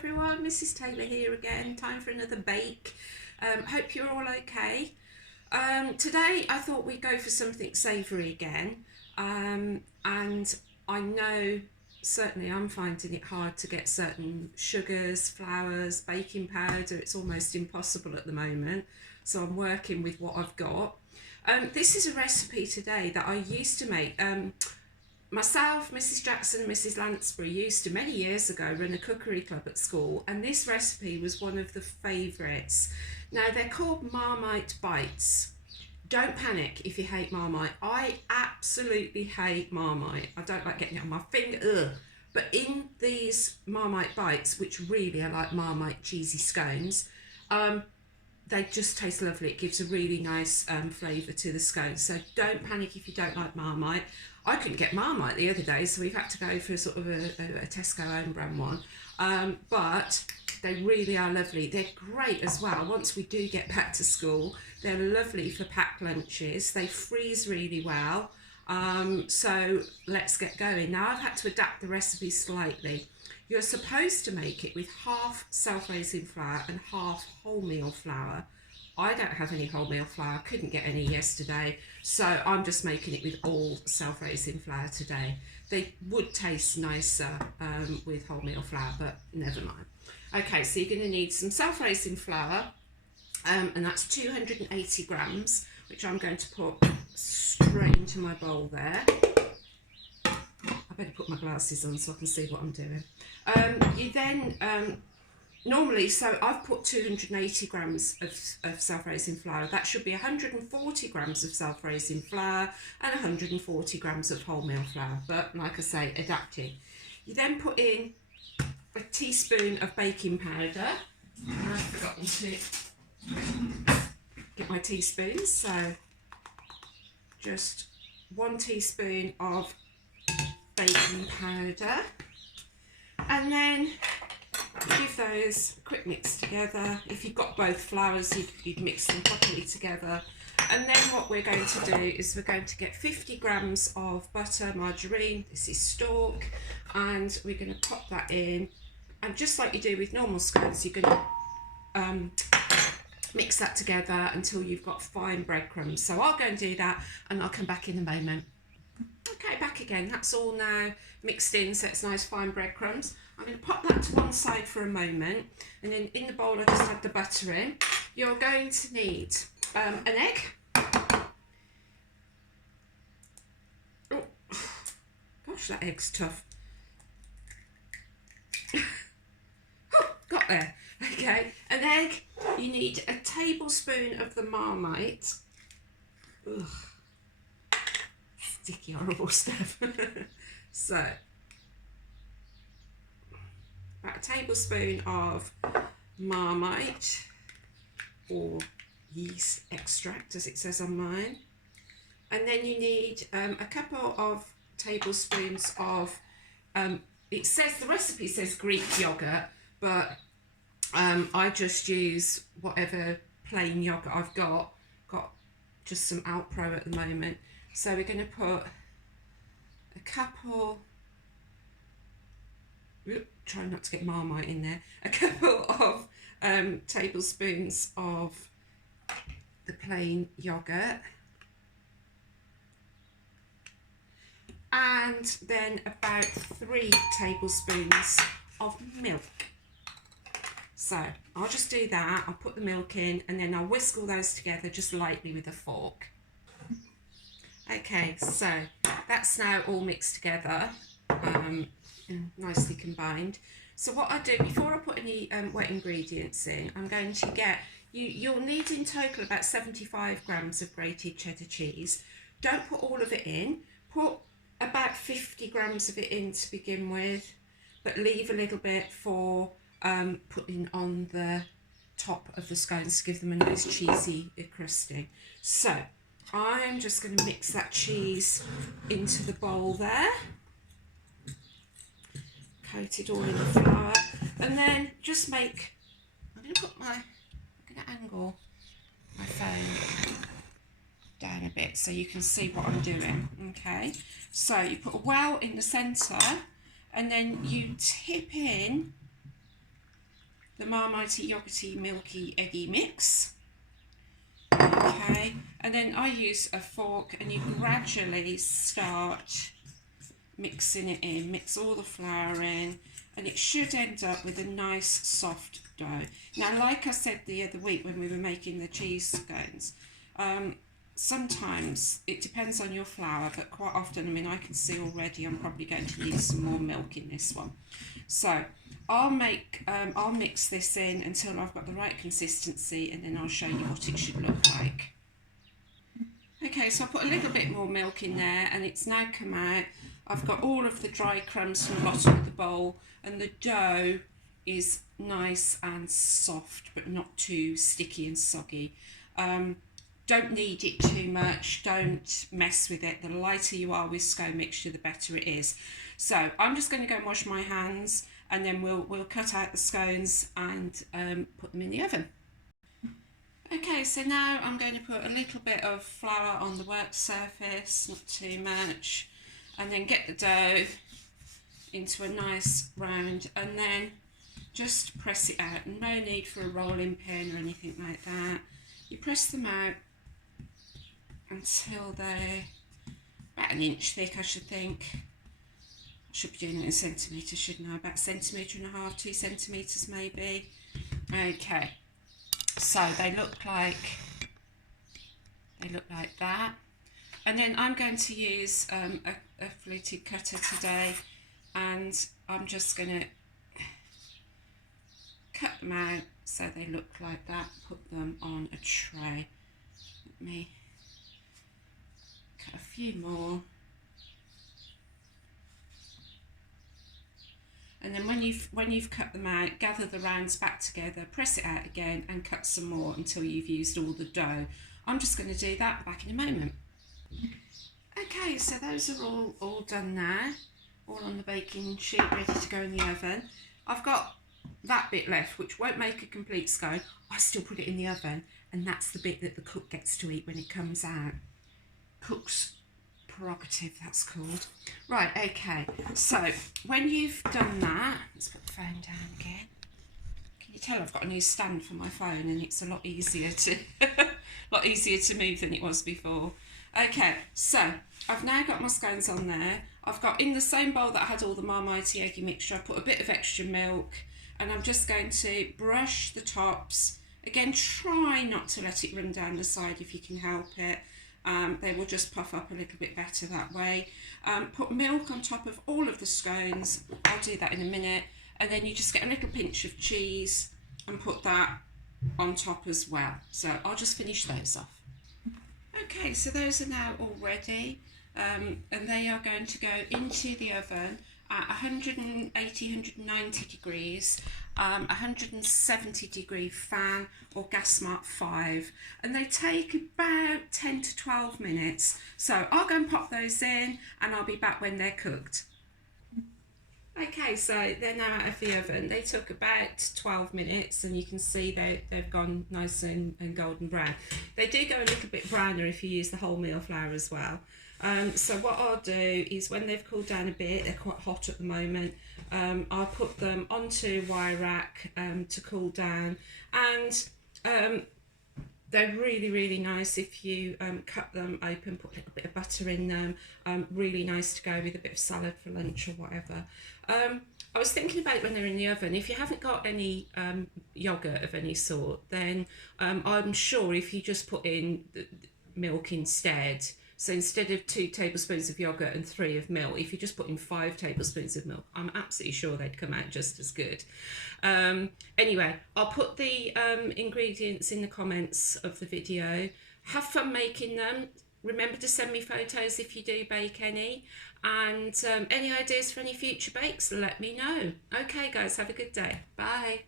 everyone, Mrs. Taylor here again. Time for another bake. Hope you're all okay. Today I thought we'd go for something savoury again, and I know certainly I'm finding it hard to get certain sugars, flours, baking powder. It's almost impossible at the moment, so I'm working with what I've got. This is a recipe today that I used to make. Myself, Mrs. Jackson and Mrs. Lansbury used to, many years ago, run a cookery club at school, and this recipe was one of the favourites. Now, they're called Marmite bites. Don't panic if you hate Marmite. I absolutely hate Marmite. I don't like getting it on my finger. Ugh. But in these Marmite bites, which really are like Marmite cheesy scones, they just taste lovely. It gives a really nice flavour to the scones. So don't panic if you don't like Marmite. I couldn't get Marmite the other day, so we've had to go for sort of a Tesco own brand one. But they really are lovely. They're great as well. Once we do get back to school, they're lovely for packed lunches. They freeze really well. So let's get going. Now I've had to adapt the recipe slightly. You're supposed to make it with half self-raising flour and half wholemeal flour. I don't have any wholemeal flour, couldn't get any yesterday, so I'm just making it with all self-raising flour today. They would taste nicer with wholemeal flour, but never mind. Okay, so you're going to need some self-raising flour, and that's 280 grams, which I'm going to put straight into my bowl there. I better put my glasses on so I can see what I'm doing. You then, normally, so I've put 280 grams of self-raising flour. That should be 140 grams of self-raising flour and 140 grams of wholemeal flour. But like I say, adapting. You then put in a teaspoon of baking powder. I've forgotten to get my teaspoons. So just 1 teaspoon of baking powder. And then give those a quick mix together. If you've got both flours, you'd mix them properly together. And then what we're going to do is we're going to get 50 grams of butter, margarine. This is stork, and we're going to pop that in. And just like you do with normal scones, you're going to mix that together until you've got fine breadcrumbs. So I'll go and do that, and I'll come back in a moment. Okay, back again. That's all now mixed in, so it's nice fine breadcrumbs. I'm going to pop that to one side for a moment, and then in the bowl I just add the butter in. You're going to need an egg. Oh, gosh, that egg's tough. Oh, got there. Okay, an egg. You need a tablespoon of the Marmite. Ugh. Sticky, horrible stuff. So, about a tablespoon of Marmite, or yeast extract as it says on mine. And then you need a couple of tablespoons of, it says, the recipe says Greek yogurt, but I just use whatever plain yogurt I've got. Got just some Alpro at the moment. So we're going to put a couple, try not to get Marmite in there, a couple of tablespoons of the plain yogurt, and then about 3 tablespoons of milk. So I'll just do that, I'll put the milk in, and then I'll whisk all those together just lightly with a fork. Okay, so that's now all mixed together, nicely combined. So what I do, before I put any wet ingredients in, I'm going to get, you'll need in total about 75 grams of grated cheddar cheese. Don't put all of it in, put about 50 grams of it in to begin with, but leave a little bit for putting on the top of the scones to give them a nice cheesy crusting. So I'm just going to mix that cheese into the bowl there, coat it all in the flour, and then just make, I'm going to angle my phone down a bit so you can see what I'm doing. Okay, so you put a well in the centre, and then you tip in the Marmite yogurty milky eggy mix. Okay, and then I use a fork, and you gradually start mixing it in, mix all the flour in, and it should end up with a nice soft dough. Now, like I said the other week when we were making the cheese scones, sometimes it depends on your flour, but quite often, I mean, I can see already I'm probably going to need some more milk in this one. So I'll mix this in until I've got the right consistency, and then I'll show you what it should look like. Okay, so I put a little bit more milk in there, and it's now come out. I've got all of the dry crumbs from the bottom of the bowl, and the dough is nice and soft, but not too sticky and soggy. Don't knead it too much, don't mess with it. The lighter you are with scone mixture, the better it is. So I'm just going to go and wash my hands, and then we'll cut out the scones and put them in the oven. Okay, so now I'm going to put a little bit of flour on the work surface, not too much, and then get the dough into a nice round, and then just press it out. No need for a rolling pin or anything like that. You press them out until they're about an inch thick, I should think. I should be doing it in centimetres, shouldn't I? About 1.5 centimetres, 2 centimetres maybe. Okay, so they look like that. And then I'm going to use a fluted cutter today, and I'm just going to cut them out so they look like that, put them on a tray. Let me cut a few more. And then when you've cut them out, gather the rounds back together, press it out again, and cut some more until you've used all the dough. I'm just going to do that back in a moment. Okay, so those are all done now, all on the baking sheet, ready to go in the oven. I've got that bit left, which won't make a complete scone. I still put it in the oven, and that's the bit that the cook gets to eat when it comes out. Cook's prerogative, that's called. Right, okay, so when you've done that, let's put the phone down again. Can you tell I've got a new stand for my phone, and it's a lot easier to move than it was before. Okay, so I've now got my scones on there. I've got in the same bowl that I had all the Marmite eggy mixture, I put a bit of extra milk, and I'm just going to brush the tops. Again, try not to let it run down the side if you can help it. They will just puff up a little bit better that way. Put milk on top of all of the scones. I'll do that in a minute. And then you just get a little pinch of cheese and put that on top as well. So I'll just finish those off. Okay, so those are now all ready, and they are going to go into the oven at 180, 190 degrees, 170 degree fan or gas smart 5, and they take about 10 to 12 minutes. So I'll go and pop those in, and I'll be back when they're cooked. Okay, so they're now out of the oven. They took about 12 minutes, and you can see they've gone nice and golden brown. They do go a little bit browner if you use the wholemeal flour as well. So what I'll do is when they've cooled down a bit, they're quite hot at the moment, I'll put them onto a wire rack to cool down, and they're really, really nice if you cut them open, put a little bit of butter in them. Really nice to go with a bit of salad for lunch or whatever. I was thinking about when they're in the oven, if you haven't got any yoghurt of any sort, then I'm sure if you just put in the milk instead, so instead of 2 tablespoons of yoghurt and 3 of milk, if you just put in 5 tablespoons of milk, I'm absolutely sure they'd come out just as good. Anyway, I'll put the ingredients in the comments of the video. Have fun making them. Remember to send me photos if you do bake any. And any ideas for any future bakes, let me know. Okay guys, have a good day. Bye.